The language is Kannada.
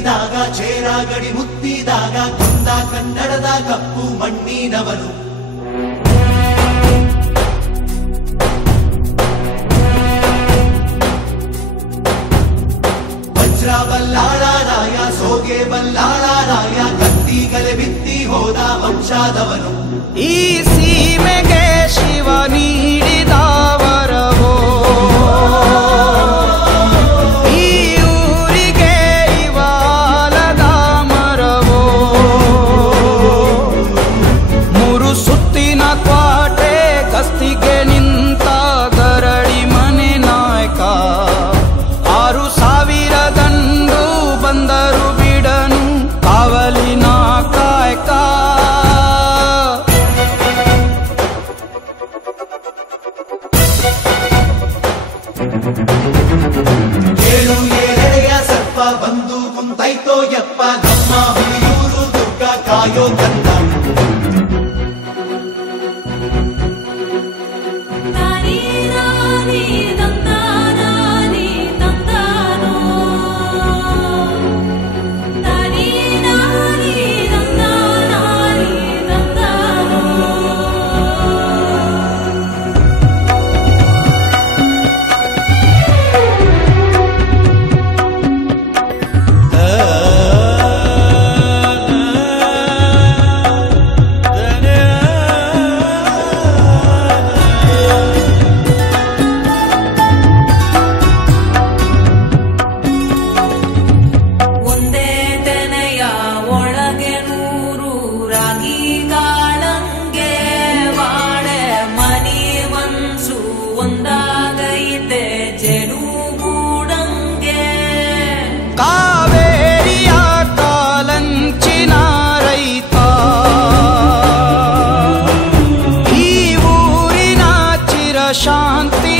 ತಲೆ ಚೇರಾಗಡಿ ಚೇರ ಗಡಿ ಮುತ್ತಿದಾಗ, ಕುಂದ ಕನ್ನಡದ ಕಪ್ಪು ಮಣ್ಣಿನವನು. ವಜ್ರ ಬಲ್ಲಾಳರಾಯ ಸೋಗೆ ಬಲ್ಲಾಳರಾಯ ಕತ್ತಿಗಲೆ ಬಿತ್ತಿ ಹೋದ ವಂಶಾದವನು. ಈ ಸೀಮೆಗೆ ಸುತ್ತಿನ ಕ್ವಾಟೆ ಕಸ್ತಿಗೆ ನಿಂತ ಗರಡಿ ಮನೆ ನಾಯಕ. ಆರು ಸಾವಿರ ದಂಡು ಬಂದರು ಬಿಡನು ಕಾವಲಿನ ಕಾಯಕ. ಏಳು ಏಳೆಡೆಯ ಸರ್ಪ ಬಂದು ಕುಂತೈತೋ ಯಪ್ಪ. ನಮ್ಮ ಹುಲಿಯೂರು ದುರ್ಗ ಕಾಯೋ शांति